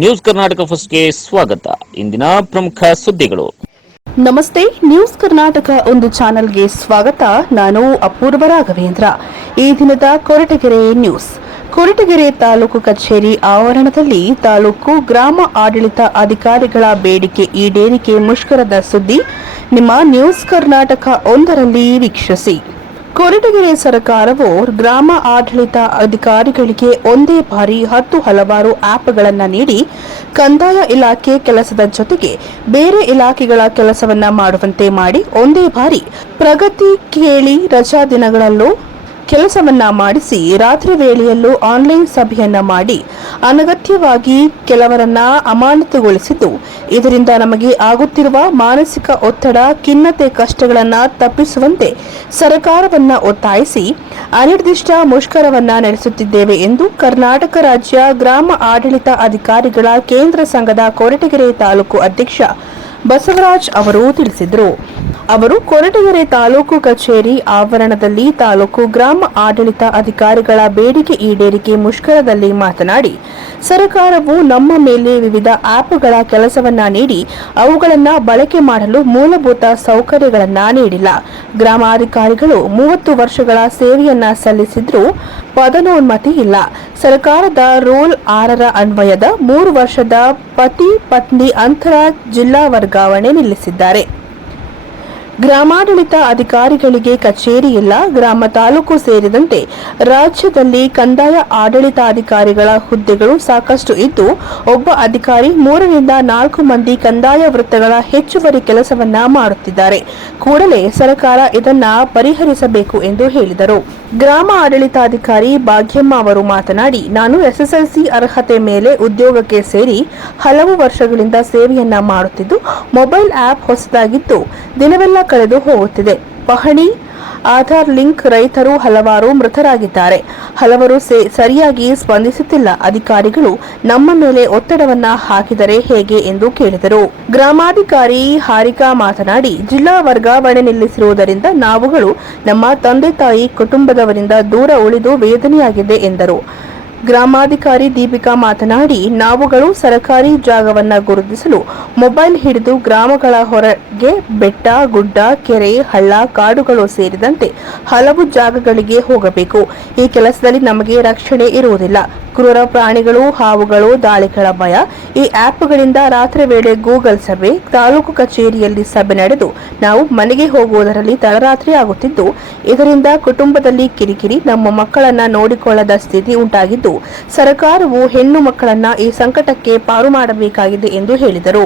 News Karnataka ಫಸ್ಟ್ಗೆ ಸ್ವಾಗತ. ಇಂದಿನ ಪ್ರಮುಖ ಸುದ್ದಿಗಳು. ನಮಸ್ತೆ, ನ್ಯೂಸ್ ಕರ್ನಾಟಕ ಒಂದು ಚಾನೆಲ್ಗೆ ಸ್ವಾಗತ. ನಾನು ಅಪೂರ್ವ ರಾಘವೇಂದ್ರ. ಈ ದಿನದ ಕೊರಟಗೆರೆ ನ್ಯೂಸ್. ಕೊರಟಗೆರೆ ತಾಲೂಕು ಕಚೇರಿ ಆವರಣದಲ್ಲಿ ತಾಲೂಕು ಗ್ರಾಮ ಆಡಳಿತ ಅಧಿಕಾರಿಗಳ ಬೇಡಿಕೆ ಈಡೇರಿಕೆ ಮುಷ್ಕರದ ಸುದ್ದಿ. ನಿಮ್ಮ ನ್ಯೂಸ್ ಕರ್ನಾಟಕ ಒಂದರಲ್ಲಿ ವೀಕ್ಷಿಸಿ. ಕೊರಟಗೆರೆ ಸರ್ಕಾರವು ಗ್ರಾಮ ಆಡಳಿತ ಅಧಿಕಾರಿಗಳಿಗೆ ಒಂದೇ ಬಾರಿ ಹತ್ತು ಹಲವಾರು ಆ್ಯಪ್ಗಳನ್ನು ನೀಡಿ ಕಂದಾಯ ಇಲಾಖೆ ಕೆಲಸದ ಜೊತೆಗೆ ಬೇರೆ ಇಲಾಖೆಗಳ ಕೆಲಸವನ್ನ ಮಾಡುವಂತೆ ಮಾಡಿ ಒಂದೇ ಬಾರಿ ಪ್ರಗತಿ ಕೇಳಿ ರಜಾ ದಿನಗಳಲ್ಲೂ ಕೆಲಸವನ್ನ ಮಾಡಿಸಿ ರಾತ್ರಿ ವೇಳೆಯಲ್ಲೂ ಆನ್ಲೈನ್ ಸಭೆಯನ್ನ ಮಾಡಿ ಅನಗತ್ಯವಾಗಿ ಕೆಲವರನ್ನ ಅಮಾನತುಗೊಳಿಸಿದ್ದು ಇದರಿಂದ ನಮಗೆ ಆಗುತ್ತಿರುವ ಮಾನಸಿಕ ಒತ್ತಡ, ಖಿನ್ನತೆ ಕಷ್ಟಗಳನ್ನ ತಪ್ಪಿಸುವಂತೆ ಸರ್ಕಾರವನ್ನ ಒತ್ತಾಯಿಸಿ ಅನಿರ್ದಿಷ್ಟ ಮುಷ್ಕರವನ್ನ ನಡೆಸುತ್ತಿದ್ದೇವೆ ಎಂದು ಕರ್ನಾಟಕ ರಾಜ್ಯ ಗ್ರಾಮ ಆಡಳಿತ ಅಧಿಕಾರಿಗಳ ಕೇಂದ್ರ ಸಂಘದ ಕೊರಟಗೆರೆ ತಾಲೂಕು ಅಧ್ಯಕ್ಷ ಬಸವರಾಜ್ ಅವರು ತಿಳಿಸಿದರು. ಅವರು ಕೊರಟಗೆರೆ ತಾಲೂಕು ಕಚೇರಿ ಆವರಣದಲ್ಲಿ ತಾಲೂಕು ಗ್ರಾಮ ಆಡಳಿತ ಅಧಿಕಾರಿಗಳ ಬೇಡಿಕೆ ಈಡೇರಿಕೆ ಮುಷ್ಕರದಲ್ಲಿ ಮಾತನಾಡಿ, ಸರ್ಕಾರವು ನಮ್ಮ ಮೇಲೆ ವಿವಿಧ ಆ್ಯಪ್ಗಳ ಕೆಲಸವನ್ನ ನೀಡಿ, ಅವುಗಳನ್ನು ಬಳಕೆ ಮಾಡಲು ಮೂಲಭೂತ ಸೌಕರ್ಯಗಳನ್ನ ನೀಡಿಲ್ಲ. ಗ್ರಾಮಾಧಿಕಾರಿಗಳು ಮೂವತ್ತು ವರ್ಷಗಳ ಸೇವೆಯನ್ನ ಸಲ್ಲಿಸಿದ್ರೂ ಪದನೋನ್ಮತಿ ಇಲ್ಲ. ಸರ್ಕಾರದ ರೋಲ್ ಆರರ ಅನ್ವಯದ ಮೂರು ವರ್ಷದ ಪತಿ ಪತ್ನಿ ಅಂತರ ಜಿಲ್ಲಾ ವರ್ಗಾವಣೆ ನಿಲ್ಲಿಸಿದ್ದಾರೆ. ಗ್ರಾಮಾಡಳಿತ ಅಧಿಕಾರಿಗಳಿಗೆ ಕಚೇರಿ ಇಲ್ಲ, ಗ್ರಾಮ ತಾಲೂಕು ಸೇರಿದಂತೆ ರಾಜ್ಯದಲ್ಲಿ ಕಂದಾಯ ಆಡಳಿತಾಧಿಕಾರಿಗಳ ಹುದ್ದೆಗಳು ಸಾಕಷ್ಟು ಇದ್ದು, ಒಬ್ಬ ಅಧಿಕಾರಿ ಮೂರರಿಂದ ನಾಲ್ಕು ಮಂದಿ ಕಂದಾಯ ವೃತ್ತಗಳ ಹೆಚ್ಚುವರಿ ಕೆಲಸವನ್ನ ಮಾಡುತ್ತಿದ್ದಾರೆ. ಕೂಡಲೇ ಸರ್ಕಾರ ಇದನ್ನ ಪರಿಹರಿಸಬೇಕು ಎಂದು ಹೇಳಿದರು. ಗ್ರಾಮ ಆಡಳಿತಾಧಿಕಾರಿ ಭಾಗ್ಯಮ್ಮ ಅವರು ಮಾತನಾಡಿ, ನಾನು ಎಸ್ಎಸ್ಎಲ್ಸಿ ಅರ್ಹತೆ ಮೇಲೆ ಉದ್ಯೋಗಕ್ಕೆ ಸೇರಿ ಹಲವು ವರ್ಷಗಳಿಂದ ಸೇವೆಯನ್ನ ಮಾಡುತ್ತಿದ್ದು, ಮೊಬೈಲ್ ಆಪ್ ಹೊಸದಾಗಿದ್ದು ದಿನವೆಲ್ಲ ಕಳೆದು ಹೋಗುತ್ತಿದೆ. ಪಹಣಿ, ಆಧಾರ್ ಲಿಂಕ್ ರೈತರು ಹಲವಾರು ಮೃತರಾಗಿದ್ದಾರೆ. ಹಲವರು ಸರಿಯಾಗಿ ಸ್ಪಂದಿಸುತ್ತಿಲ್ಲ. ಅಧಿಕಾರಿಗಳು ನಮ್ಮ ಮೇಲೆ ಒತ್ತಡವನ್ನ ಹಾಕಿದರೆ ಹೇಗೆ ಎಂದು ಕೇಳಿದರು. ಗ್ರಾಮಾಧಿಕಾರಿ ಹಾರಿಕಾ ಮಾತನಾಡಿ, ಜಿಲ್ಲಾ ವರ್ಗಾವಣೆ ನಿಲ್ಲಿಸಿರುವುದರಿಂದ ನಾವುಗಳು ನಮ್ಮ ತಂದೆ ತಾಯಿ ಕುಟುಂಬದವರಿಂದ ದೂರ ಉಳಿದು ವೇದನೆಯಾಗಿದೆ ಎಂದರು. ಗ್ರಾಮಾಧಿಕಾರಿ ದೀಪಿಕಾ ಮಾತನಾಡಿ, ನಾವುಗಳು ಸರಕಾರಿ ಜಾಗವನ್ನ ಗುರುತಿಸಲು ಮೊಬೈಲ್ ಹಿಡಿದು ಗ್ರಾಮಗಳ ಹೊರಗೆ ಬೆಟ್ಟ, ಗುಡ್ಡ, ಕೆರೆ, ಹಳ್ಳ, ಕಾಡುಗಳು ಸೇರಿದಂತೆ ಹಲವು ಜಾಗಗಳಿಗೆ ಹೋಗಬೇಕು. ಈ ಕೆಲಸದಲ್ಲಿ ನಮಗೆ ರಕ್ಷಣೆ ಇರುವುದಿಲ್ಲ. ಕ್ರೂರ ಪ್ರಾಣಿಗಳು, ಹಾವುಗಳು, ದಾಳಿಗಳ ಭಯ ಈ ಆ್ಯಪ್ಗಳಿಂದ ರಾತ್ರಿ ವೇಳೆ ಗೂಗಲ್ ಸಭೆ ತಾಲೂಕು ಕಚೇರಿಯಲ್ಲಿ ಸಭೆ ನಡೆದು ನಾವು ಮನೆಗೆ ಹೋಗುವುದರಲ್ಲಿ ತಡರಾತ್ರಿ ಆಗುತ್ತಿದ್ದು, ಇದರಿಂದ ಕುಟುಂಬದಲ್ಲಿ ಕಿರಿಕಿರಿ, ನಮ್ಮ ಮಕ್ಕಳನ್ನ ನೋಡಿಕೊಳ್ಳದ ಸ್ಥಿತಿ ಉಂಟಾಗಿದ್ದು, ಸರ್ಕಾರವು ಹೆಣ್ಣು ಮಕ್ಕಳನ್ನ ಈ ಸಂಕಟಕ್ಕೆ ಪಾರು ಮಾಡಬೇಕಾಗಿದೆ ಎಂದು ಹೇಳಿದರು.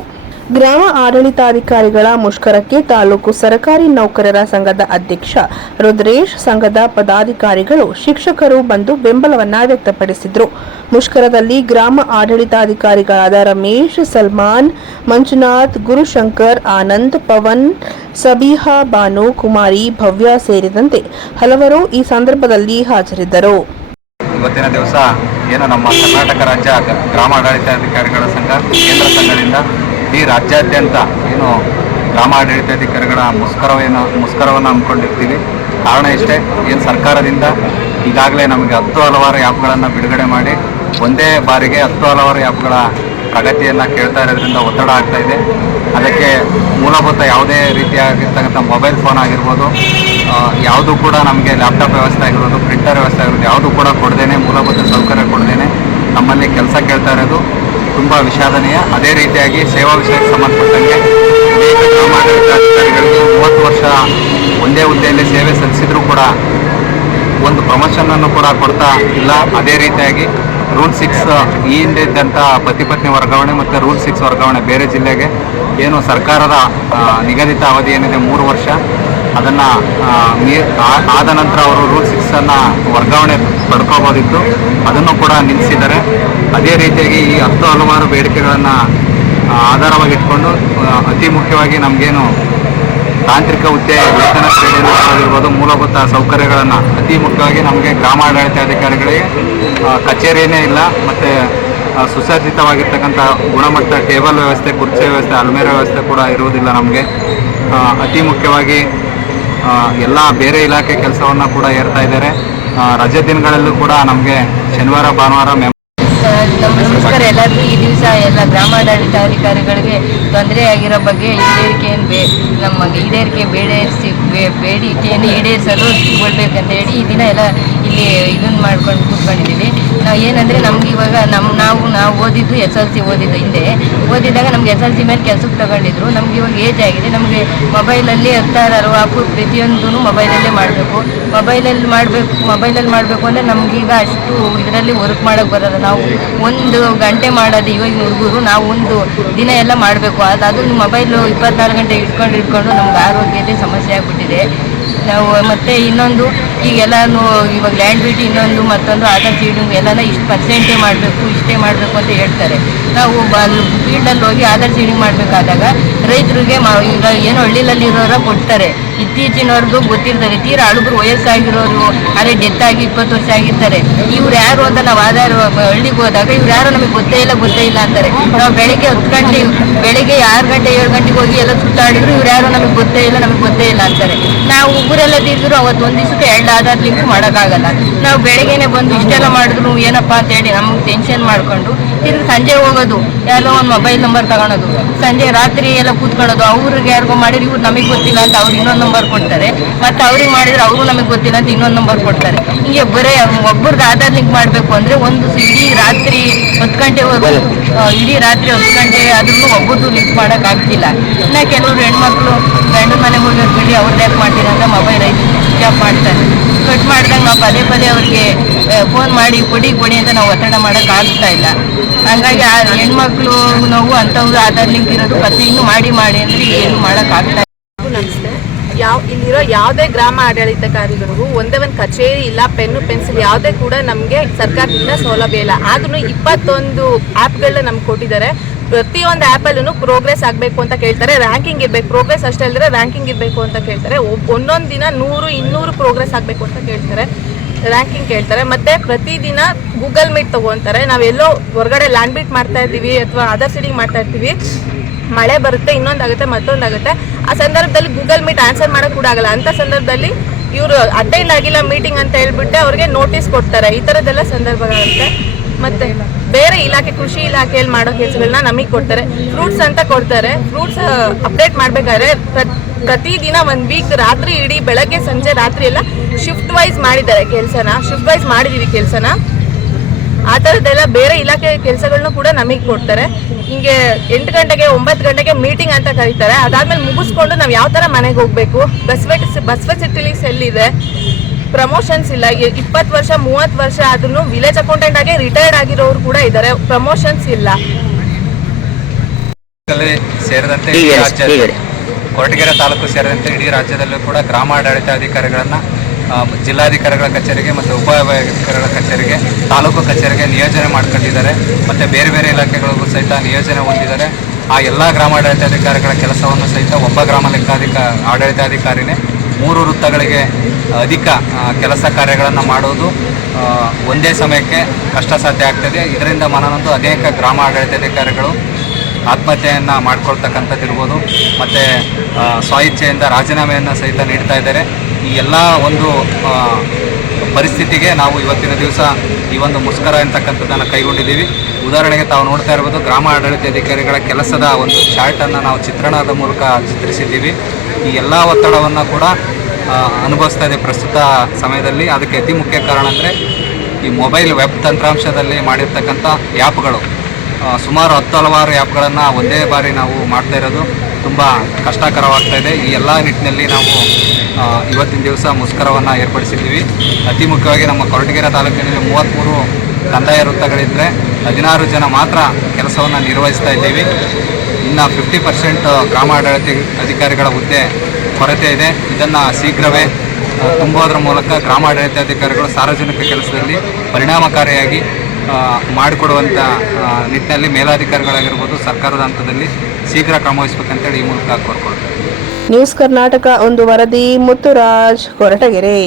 ಗ್ರಾಮ ಆಡಳಿತಾಧಿಕಾರಿಗಳ ಮುಷ್ಕರಕ್ಕೆ ತಾಲೂಕು ಸರಕಾರಿ ನೌಕರರ ಸಂಘದ ಅಧ್ಯಕ್ಷ ರುದ್ರೇಶ್ ಸಂಘದ ಪದಾಧಿಕಾರಿಗಳು ಶಿಕ್ಷಕರು ಬಂದು ಬೆಂಬಲವನ್ನು ವ್ಯಕ್ತಪಡಿಸಿದರು. ಮುಷ್ಕರದಲ್ಲಿ ಗ್ರಾಮ ಆಡಳಿತಾಧಿಕಾರಿಗಳಾದ ರಮೇಶ್, ಸಲ್ಮಾನ್, ಮಂಜುನಾಥ್, ಗುರುಶಂಕರ್, ಆನಂದ್, ಪವನ್, ಸಬಿಹಾ, ಬಾನು, ಕುಮಾರಿ, ಭವ್ಯ ಸೇರಿದಂತೆ ಹಲವರು ಈ ಸಂದರ್ಭದಲ್ಲಿ ಹಾಜರಿದ್ದರು. ಇವತ್ತಿನ ದಿವಸ ಏನು ನಮ್ಮ ಕರ್ನಾಟಕ ರಾಜ್ಯ ಗ್ರಾಮ ಗ್ರಾಮಾಡಳಿತಾಧಿಕಾರಿಗಳ ಸಂಘ, ಕೇಂದ್ರ ಸಂಘದಿಂದ ಈ ರಾಜ್ಯಾದ್ಯಂತ ಏನು ಗ್ರಾಮಾಡಳಿತಾಧಿಕಾರಿಗಳ ಮುಷ್ಕರವೇನು ಮುಷ್ಕರವನ್ನು ಹಮ್ಮಿಕೊಂಡಿರ್ತೀವಿ. ಕಾರಣ ಇಷ್ಟೇ, ಏನು ಸರ್ಕಾರದಿಂದ ಈಗಾಗಲೇ ನಮಗೆ ಹತ್ತು ಹಲವಾರು ಆ್ಯಪ್ಗಳನ್ನು ಬಿಡುಗಡೆ ಮಾಡಿ ಒಂದೇ ಬಾರಿಗೆ ಹತ್ತು ಹಲವಾರು ಆ್ಯಪ್ಗಳ ಪ್ರಗತಿಯನ್ನು ಕೇಳ್ತಾ ಇರೋದ್ರಿಂದ ಒತ್ತಡ ಆಗ್ತಾ ಇದೆ. ಅದಕ್ಕೆ ಮೂಲಭೂತ ಯಾವುದೇ ರೀತಿಯಾಗಿರ್ತಕ್ಕಂಥ ಮೊಬೈಲ್ ಫೋನ್ ಆಗಿರ್ಬೋದು ಯಾವುದು ಕೂಡ ನಮಗೆ ಲ್ಯಾಪ್ಟಾಪ್ ವ್ಯವಸ್ಥೆ ಆಗಿರ್ಬೋದು, ಪ್ರಿಂಟರ್ ವ್ಯವಸ್ಥೆ ಆಗಿರ್ಬೋದು, ಯಾವುದು ಕೂಡ ಕೊಡದೇನೆ, ಮೂಲಭೂತ ಸೌಕರ್ಯ ಕೊಡದೇನೆ ನಮ್ಮಲ್ಲಿ ಕೆಲಸ ಕೇಳ್ತಾ ಇರೋದು ತುಂಬ ವಿಷಾದನೀಯ. ಅದೇ ರೀತಿಯಾಗಿ ಸೇವಾ ವಿಷಯಕ್ಕೆ ಸಂಬಂಧಪಟ್ಟಂತೆ ಅನೇಕ ಗ್ರಾಮಾಡಳಿತಾಧಿಕಾರಿಗಳಿಗೆ ಮೂವತ್ತು ವರ್ಷ ಒಂದೇ ಹುದ್ದೆಯಲ್ಲಿ ಸೇವೆ ಸಲ್ಲಿಸಿದರೂ ಕೂಡ ಒಂದು ಪ್ರಮೋಷನ್ ಅನ್ನು ಕೂಡ ಕೊಡ್ತಾ ಇಲ್ಲ. ಅದೇ ರೀತಿಯಾಗಿ ರೂಲ್ ಸಿಕ್ಸ್ ಈ ಹಿಂದೆ ಇದ್ದಂಥ ಪತಿ ವರ್ಗಾವಣೆ ಮತ್ತು ರೂಲ್ ಸಿಕ್ಸ್ ವರ್ಗಾವಣೆ ಬೇರೆ ಜಿಲ್ಲೆಗೆ ಏನು ಸರ್ಕಾರದ ನಿಗದಿತ ಅವಧಿ ಏನಿದೆ ಮೂರು ವರ್ಷ. ಅದನ್ನು ಆದ ನಂತರ ಅವರು ರೂಲ್ ಸಿಕ್ಸನ್ನು ವರ್ಗಾವಣೆ ಪಡ್ಕೋಬೋದಿತ್ತು. ಅದನ್ನು ಕೂಡ ನಿಲ್ಲಿಸಿದ್ದಾರೆ. ಅದೇ ರೀತಿಯಾಗಿ ಈ ಹತ್ತು ಹಲವಾರು ಬೇಡಿಕೆಗಳನ್ನು ಆಧಾರವಾಗಿಟ್ಕೊಂಡು ಅತಿ ಮುಖ್ಯವಾಗಿ ನಮಗೇನು ತಾಂತ್ರಿಕ ಹುದ್ದೆ, ವೇತನ ಆಗಿರ್ಬೋದು ಮೂಲಭೂತ ಸೌಕರ್ಯಗಳನ್ನು ಅತಿ ಮುಖ್ಯವಾಗಿ ನಮಗೆ ಗ್ರಾಮಾಡಳಿತಾಧಿಕಾರಿಗಳಿಗೆ ಕಚೇರಿಯೇ ಇಲ್ಲ, ಮತ್ತು ಸುಸಜ್ಜಿತವಾಗಿರ್ತಕ್ಕಂಥ ಗುಣಮಟ್ಟ, ಟೇಬಲ್ ವ್ಯವಸ್ಥೆ, ಕುರ್ಚಿ ವ್ಯವಸ್ಥೆ, ಅಲ್ಮೇರ ವ್ಯವಸ್ಥೆ ಕೂಡ ಇರುವುದಿಲ್ಲ ನಮಗೆ. ಅತಿ ಮುಖ್ಯವಾಗಿ ಎಲ್ಲ ಬೇರೆ ಇಲಾಖೆ ಕೆಲಸವನ್ನು ಕೂಡ ಏರ್ತಾ ಇದ್ದಾರೆ. ರಜೆ ದಿನಗಳಲ್ಲೂ ಕೂಡ ನಮಗೆ ಶನಿವಾರ ಭಾನುವಾರ ನಮಸ್ಕಾರ ಎಲ್ಲರಿಗೂ ಈ ದಿವಸ ಎಲ್ಲ ಗ್ರಾಮಾಡಳಿತಾಧಿಕಾರಿಗಳಿಗೆ ತೊಂದರೆ ಆಗಿರೋ ಬಗ್ಗೆ ಈಡೇರಿಕೆಯನ್ನು ಬೇ ನಮ್ಮ ಈಡೇರಿಕೆ ಬೇಡೇರಿಸಿ ಬೇಡಿಕೆಯನ್ನು ಈಡೇರಿಸಲು ಕೊಡ್ಬೇಕಂತ ಹೇಳಿ ಈ ದಿನ ಎಲ್ಲ ಇಲ್ಲಿ ಇದನ್ನು ಮಾಡ್ಕೊಂಡು ಕೂತ್ಕೊಂಡಿದ್ದೀವಿ. ನಾವು ಏನಂದರೆ ನಮ್ಗೆ ಇವಾಗ ನಮ್ಮ ನಾವು ನಾವು ಓದಿದ್ದು ಎಸ್ ಎಲ್ ಸಿ ಓದಿದ್ದು ಹಿಂದೆ. ಓದಿದಾಗ ನಮ್ಗೆ ಎಸ್ ಎಲ್ ಸಿ ಮೇಲೆ ಕೆಲಸಕ್ಕೆ ತಗೊಂಡಿದ್ರು. ನಮ್ಗೆ ಇವಾಗ ಏಜ್ ಆಗಿದೆ. ನಮಗೆ ಮೊಬೈಲಲ್ಲಿ ಹತ್ತಾರು ಹಾಕು ಪ್ರತಿಯೊಂದೂ ಮೊಬೈಲಲ್ಲೇ ಮಾಡಬೇಕು. ಮೊಬೈಲಲ್ಲಿ ಮಾಡಬೇಕು ಮೊಬೈಲಲ್ಲಿ ಮಾಡಬೇಕು ಅಂದರೆ ನಮಗೀಗ ಅಷ್ಟು ಇದರಲ್ಲಿ ವರ್ಕ್ ಮಾಡೋಕ್ಕೆ ಬರೋಲ್ಲ. ನಾವು ಒಂದು ಗಂಟೆ ಮಾಡೋದು ಇವಾಗಿನ ಹುಡುಗರು, ನಾವು ಒಂದು ದಿನ ಎಲ್ಲ ಮಾಡಬೇಕು. ಅದು ನಿಮ್ಮ ಮೊಬೈಲು ಇಪ್ಪತ್ನಾಲ್ಕು ಗಂಟೆ ಇಟ್ಕೊಂಡು ಇಟ್ಕೊಂಡು ನಮ್ಗೆ ಆರೋಗ್ಯದ ಸಮಸ್ಯೆ ಆಗಿಬಿಟ್ಟಿದೆ. ನಾವು, ಮತ್ತೆ ಇನ್ನೊಂದು ಈಗೆಲ್ಲನೂ ಇವಾಗ ಲ್ಯಾಂಡ್ ಬಿಟ್ಟು ಇನ್ನೊಂದು, ಮತ್ತೊಂದು ಆಧಾರ್ ಸೀಡಿಂಗ್ ಎಲ್ಲನ ಇಷ್ಟು ಪರ್ಸೆಂಟೇ ಮಾಡಬೇಕು, ಇಷ್ಟೇ ಮಾಡಬೇಕು ಅಂತ ಹೇಳ್ತಾರೆ. ನಾವು ಫೀಲ್ಡಲ್ಲಿ ಹೋಗಿ ಆಧಾರ್ ಸೀಡಿಂಗ್ ಮಾಡಬೇಕಾದಾಗ ರೈತರಿಗೆ ಮಾ ಈಗ ಏನು ಹಳ್ಳಿಲಲ್ಲಿ ಇರೋರ ಕೊಡ್ತಾರೆ. ಇತ್ತೀಚಿನವ್ರದ್ದು ಗೊತ್ತಿರ್ತಾರೆ ತೀರಾ ಅಳುಗರು ವಯಸ್ಸಾಗಿರೋರು ಅದೇ ಡೆತ್ ಆಗಿ ಇಪ್ಪತ್ತು ವರ್ಷ ಆಗಿರ್ತಾರೆ. ಇವ್ರು ಯಾರು ಅಂತ ನಾವು ಆಧಾರ, ಹಳ್ಳಿಗೆ ಹೋದಾಗ ಇವ್ರು ಯಾರು ನಮಗೆ ಗೊತ್ತೇ ಇಲ್ಲ ಗೊತ್ತೇ ಇಲ್ಲ ಅಂತಾರೆ. ನಾವು ಬೆಳಿಗ್ಗೆ ಹತ್ತು ಗಂಟೆ, ಬೆಳಿಗ್ಗೆ ಆರು ಗಂಟೆ, ಏಳು ಗಂಟೆಗೆ ಹೋಗಿ ಎಲ್ಲ ಸುತ್ತಾಡಿದ್ರು ಇವ್ರು ಯಾರು ನಮಗೆ ಗೊತ್ತೇ ಇಲ್ಲ, ನಮಗೆ ಗೊತ್ತೇ ಇಲ್ಲ ಅಂತಾರೆ. ನಾವು ಊರೆಲ್ಲ ತಿರ್ಗಿದ್ರು ಅವತ್ತು ಒಂದು ದಿವಸಕ್ಕೆ ಎರಡು ಆಧಾರ್ ಲಿಂಕ್ ಮಾಡೋಕ್ಕಾಗಲ್ಲ. ನಾವು ಬೆಳಗ್ಗೆನೆ ಬಂದು ಇಷ್ಟೆಲ್ಲ ಮಾಡಿದ್ರು, ಏನಪ್ಪ ಅಂತ ಹೇಳಿ ನಮಗೆ ಟೆನ್ಷನ್ ಮಾಡ್ಕೊಂಡು ತಿರ್ಗಿ ಸಂಜೆ ಹೋಗೋದು, ಯಾರೋ ಒಂದು ಮೊಬೈಲ್ ನಂಬರ್ ತಗೊಳೋದು. ಸಂಜೆ ರಾತ್ರಿ ಎಲ್ಲ ಕೂತ್ಕೊಳ್ಳೋದು, ಅವ್ರಿಗೆ ಯಾರಿಗೋ ಮಾಡಿರಿ ಇವ್ರು ನಮಗೆ ಗೊತ್ತಿಲ್ಲ ಅಂತ ಅವ್ರು ಇನ್ನೊಂದು ನಂಬರ್ ಕೊಡ್ತಾರೆ. ಮತ್ತೆ ಅವ್ರಿಗೆ ಮಾಡಿದ್ರೆ ಅವರು ನಮಗೆ ಗೊತ್ತಿಲ್ಲ ಅಂತ ಇನ್ನೊಂದು ನಂಬರ್ ಕೊಡ್ತಾರೆ. ಹಿಂಗೆ ಬರೀ ಒಬ್ಬರಿಗೆ ಆಧಾರ್ ಲಿಂಕ್ ಮಾಡಬೇಕು ಅಂದರೆ ಒಂದು ಇಡೀ ರಾತ್ರಿ ಹತ್ತು ಗಂಟೆವರೆಗೂ ಇಡೀ ರಾತ್ರಿ ಹತ್ತು ಗಂಟೆ ಆದ್ರೂ ಒಬ್ಬರದು ಲಿಂಕ್ ಮಾಡೋಕ್ಕಾಗ್ತಿಲ್ಲ ಇನ್ನ ಕೆಲವರು ಹೆಣ್ಮಕ್ಳು ಗಂಡು ಮನೆಗೆ ಹೋಗಿ ಅವ್ರದ್ದು ಯಾಕೆ ಮಾಡ್ತೀರ ಅಂತ ಮೊಬೈಲ್ ಐದು ಸ್ವಿಚ್ ಮಾಡ್ತಾರೆ. ಕಟ್ ಮಾಡಿದಾಗ ನಾವು ಪದೇ ಪದೇ ಅವ್ರಿಗೆ ಫೋನ್ ಮಾಡಿ ಕೊಡಿ ಕೊಡಿ ಅಂತ ನಾವು ಒತ್ತಡ ಮಾಡೋಕೆ ಆಗ್ತಾ ಇಲ್ಲ. ಹಂಗಾಗಿ ಆ ಹೆಣ್ಮಕ್ಳು ನೋವು ಅಂಥವ್ರು ಆಧಾರ್ ಲಿಂಕ್ ಇರೋದು ಮತ್ತೆ ಇನ್ನೂ ಮಾಡಿ ಮಾಡಿ ಅಂದ್ರೆ ಏನು ಮಾಡೋಕ್ಕಾಗ್ತಾ ನಮಸ್ತೆ ಯಾವ, ಇಲ್ಲಿರೋ ಯಾವುದೇ ಗ್ರಾಮ ಆಡಳಿತಕಾರಿಗಳಿಗೂ ಒಂದೇ ಒಂದು ಕಚೇರಿ ಇಲ್ಲ, ಪೆನ್ನು, ಪೆನ್ಸಿಲ್ ಯಾವುದೇ ಕೂಡ ನಮಗೆ ಸರ್ಕಾರದಿಂದ ಸೌಲಭ್ಯ ಇಲ್ಲ. ಆದ್ರೂ ಇಪ್ಪತ್ತೊಂದು ಆ್ಯಪ್ಗಳನ್ನ ನಮ್ಗೆ ಕೊಟ್ಟಿದ್ದಾರೆ. ಪ್ರತಿಯೊಂದು ಆ್ಯಪಲ್ಲೂ ಪ್ರೋಗ್ರೆಸ್ ಆಗಬೇಕು ಅಂತ ಕೇಳ್ತಾರೆ. ರ್ಯಾಂಕಿಂಗ್ ಇರಬೇಕು. ಪ್ರೋಗ್ರೆಸ್ ಅಷ್ಟೇ ಅಲ್ಲದೆ ರ್ಯಾಂಕಿಂಗ್ ಇರಬೇಕು ಅಂತ ಕೇಳ್ತಾರೆ. ಒಂದೊಂದು ದಿನ ನೂರು, ಇನ್ನೂರು ಪ್ರೋಗ್ರೆಸ್ ಆಗಬೇಕು ಅಂತ ಕೇಳ್ತಾರೆ. ರ್ಯಾಂಕಿಂಗ್ ಕೇಳ್ತಾರೆ. ಮತ್ತೆ ಪ್ರತಿದಿನ ಗೂಗಲ್ ಮೀಟ್ ತಗೊಂತಾರೆ ನಾವೆಲ್ಲೋ ಹೊರಗಡೆ ಲ್ಯಾಂಡ್ ಮೀಟ್ ಮಾಡ್ತಾ ಇದ್ದೀವಿ ಅಥವಾ ಅದರ್ ಸೀಡಿಂಗ್ ಮಾಡ್ತಾ ಇರ್ತೀವಿ. ಮಳೆ ಬರುತ್ತೆ ಇನ್ನೊಂದಾಗುತ್ತೆ ಮತ್ತೊಂದಾಗುತ್ತೆ ಆ ಸಂದರ್ಭದಲ್ಲಿ ಗೂಗಲ್ ಮೀಟ್ ಆನ್ಸರ್ ಮಾಡೋಕೆ ಕೂಡ ಆಗಲ್ಲ. ಅಂತ ಸಂದರ್ಭದಲ್ಲಿ ಇವರು ಅಟೆಂಡ್ ಆಗಿಲ್ಲ ಮೀಟಿಂಗ್ ಅಂತ ಹೇಳ್ಬಿಟ್ಟು ಅವ್ರಿಗೆ ನೋಟಿಸ್ ಕೊಡ್ತಾರೆ. ಈ ಥರದ್ದೆಲ್ಲ ಸಂದರ್ಭಗಳಂತೆ. ಮತ್ತೆ ಬೇರೆ ಇಲಾಖೆ, ಕೃಷಿ ಇಲಾಖೆಯಲ್ಲಿ ಮಾಡೋ ಕೆಲಸಗಳನ್ನ ನಮಗೆ ಕೊಡ್ತಾರೆ. ಫ್ರೂಟ್ಸ್ ಅಂತ ಕೊಡ್ತಾರೆ. ಫ್ರೂಟ್ಸ್ ಅಪ್ಡೇಟ್ ಮಾಡಬೇಕಾದ್ರೆ ಪ್ರತಿದಿನ ಒಂದು ವೀಕ್ ರಾತ್ರಿ ಇಡೀ ಬೆಳಗ್ಗೆ, ಸಂಜೆ ರಾತ್ರಿ ಎಲ್ಲ ಶಿಫ್ಟ್ ವೈಸ್ ಮಾಡಿದ್ದಾರೆ ಕೆಲಸನ. ಶಿಫ್ಟ್ ವೈಸ್ ಮಾಡಿದೀವಿ ಕೆಲಸನ. ಆ ಥರದ್ದೆಲ್ಲ ಬೇರೆ ಇಲಾಖೆ ಕೆಲಸಗಳನ್ನೂ ಕೂಡ ನಮಗೆ ಕೊಡ್ತಾರೆ. ಹಿಂಗೆ ಎಂಟು ಗಂಟೆಗೆ ಒಂಬತ್ತು ಗಂಟೆಗೆ ಮೀಟಿಂಗ್ ಅಂತ ಕರೀತಾರೆ. ಅದಾದ್ಮೇಲೆ ಮುಗಿಸ್ಕೊಂಡು ನಾವು ಯಾವ ಥರ ಮನೆಗೆ ಹೋಗಬೇಕು? ಬಸ್ ಬಸ್ ಫೆಸಿಲಿಟೀಸ್ ಎಲ್ಲಿದೆ? ಪ್ರಮೋಷನ್ಸ್ ಇಲ್ಲ. ಇಪ್ಪತ್ತು ವರ್ಷ ಮೂವತ್ತು ವರ್ಷ ಆದ್ರೂ ವಿಲೇಜ್ ಅಕೌಂಟೆಂಟ್ ಆಗಿ ರಿಟೈರ್ಡ್ ಆಗಿರೋರು ಕೂಡ ಇದ್ದಾರೆ ಪ್ರಮೋಷನ್ಸ್ ಇಲ್ಲ. ಲ್ಲಿ ಸೇರಿದಂತೆ ಕೊರಟಗೆರೆ ತಾಲೂಕು ಸೇರಿದಂತೆ ಇಡೀ ರಾಜ್ಯದಲ್ಲೂ ಕೂಡ ಗ್ರಾಮ ಆಡಳಿತಾಧಿಕಾರಿಗಳನ್ನ ಆ, ಜಿಲ್ಲಾಧಿಕಾರಿಗಳ ಕಚೇರಿಗೆ ಮತ್ತು ಉಪವಿಭಾಗಾಧಿಕಾರಿಗಳ ಕಚೇರಿಗೆ, ತಾಲೂಕು ಕಚೇರಿಗೆ ನಿಯೋಜನೆ ಮಾಡ್ಕೊಂಡಿದ್ದಾರೆ. ಮತ್ತು ಬೇರೆ ಬೇರೆ ಇಲಾಖೆಗಳಿಗೂ ಸಹಿತ ನಿಯೋಜನೆ ಹೊಂದಿದ್ದಾರೆ. ಆ ಎಲ್ಲ ಗ್ರಾಮ ಆಡಳಿತಾಧಿಕಾರಿಗಳ ಕೆಲಸವನ್ನು ಸಹಿತ ಒಬ್ಬ ಗ್ರಾಮ ಲೆಕ್ಕಾಧಿಕ, ಆಡಳಿತಾಧಿಕಾರಿನೇ ಮೂರು ವೃತ್ತಗಳಿಗೆ ಅಧಿಕ ಕೆಲಸ ಕಾರ್ಯಗಳನ್ನು ಮಾಡೋದು ಒಂದೇ ಸಮಯಕ್ಕೆ ಕಷ್ಟ ಸಾಧ್ಯ ಆಗ್ತದೆ. ಇದರಿಂದ ಮನನೊಂದು ಅನೇಕ ಗ್ರಾಮ ಆಡಳಿತಾಧಿಕಾರಿಗಳು ಆತ್ಮಹತ್ಯೆಯನ್ನು ಮಾಡ್ಕೊಳ್ತಕ್ಕಂಥದ್ದು ಇರ್ಬೋದು ಮತ್ತು ಸ್ವಇಚ್ಛೆಯಿಂದ ರಾಜೀನಾಮೆಯನ್ನು ಸಹಿತ ನೀಡ್ತಾ ಇದ್ದಾರೆ. ಈ ಎಲ್ಲ ಒಂದು ಪರಿಸ್ಥಿತಿಗೆ ನಾವು ಇವತ್ತಿನ ದಿವಸ ಈ ಒಂದು ಮುಷ್ಕರ ಅಂತಕ್ಕಂಥದ್ದನ್ನು ಕೈಗೊಂಡಿದ್ದೀವಿ. ಉದಾಹರಣೆಗೆ ತಾವು ನೋಡ್ತಾ ಇರ್ಬೋದು ಗ್ರಾಮ ಆಡಳಿತಾಧಿಕಾರಿಗಳ ಕೆಲಸದ ಒಂದು ಚಾರ್ಟನ್ನು ನಾವು ಚಿತ್ರಣದ ಮೂಲಕ ಚಿತ್ರಿಸಿದ್ದೀವಿ. ಈ ಎಲ್ಲ ಒತ್ತಡವನ್ನು ಕೂಡ ಅನುಭವಿಸ್ತಾ ಇದೆ ಪ್ರಸ್ತುತ ಸಮಯದಲ್ಲಿ. ಅದಕ್ಕೆ ಅತಿ ಮುಖ್ಯ ಕಾರಣ ಅಂದರೆ ಈ ಮೊಬೈಲ್ ವೆಬ್ ತಂತ್ರಾಂಶದಲ್ಲಿ ಮಾಡಿರ್ತಕ್ಕಂಥ ಆ್ಯಪ್ಗಳು. ಸುಮಾರು ಹತ್ತು ಹಲವಾರು ಆ್ಯಪ್ಗಳನ್ನು ಒಂದೇ ಬಾರಿ ನಾವು ಮಾಡ್ತಾ ಇರೋದು ತುಂಬ ಕಷ್ಟಕರವಾಗ್ತಾ ಇದೆ. ಈ ಎಲ್ಲ ನಿಟ್ಟಿನಲ್ಲಿ ನಾವು ಇವತ್ತಿನ ದಿವಸ ಮುಷ್ಕರವನ್ನು ಏರ್ಪಡಿಸಿದ್ದೀವಿ. ಅತಿ ಮುಖ್ಯವಾಗಿ ನಮ್ಮ ಕೊರಟಗೆರೆ ತಾಲೂಕಿನಲ್ಲಿ ಮೂವತ್ತ್ಮೂರು ಕಂದಾಯ ವೃತ್ತಗಳಿದ್ದರೆ ಹದಿನಾರು ಜನ ಮಾತ್ರ ಕೆಲಸವನ್ನು ನಿರ್ವಹಿಸ್ತಾ ಇದ್ದೀವಿ. ಇನ್ನು ಫಿಫ್ಟಿ ಪರ್ಸೆಂಟ್ ಗ್ರಾಮ ಆಡಳಿತ ಅಧಿಕಾರಿಗಳ ಹುದ್ದೆ ಕೊರತೆ ಇದೆ. ಇದನ್ನು ಶೀಘ್ರವೇ ತುಂಬೋದ್ರ ಮೂಲಕ ಗ್ರಾಮಾಡಳಿತಾಧಿಕಾರಿಗಳು ಸಾರ್ವಜನಿಕ ಕೆಲಸದಲ್ಲಿ ಪರಿಣಾಮಕಾರಿಯಾಗಿ ಮಾಡಿಕೊಡುವಂಥ ನಿಟ್ಟಿನಲ್ಲಿ ಮೇಲಾಧಿಕಾರಿಗಳಾಗಿರ್ಬೋದು ಸರ್ಕಾರದ ಹಂತದಲ್ಲಿ ಶೀಘ್ರ ಕ್ರಮ ವಹಿಸಬೇಕಂತೇಳಿ ಈ ಮೂಲಕ ಕೋರ್ಕೊಳ್ತೇವೆ. ನ್ಯೂಸ್ ಕರ್ನಾಟಕ ಒಂದು ವರದಿ, ಮುತ್ತುರಾಜ್, ಕೊರಟಗೆರೆ.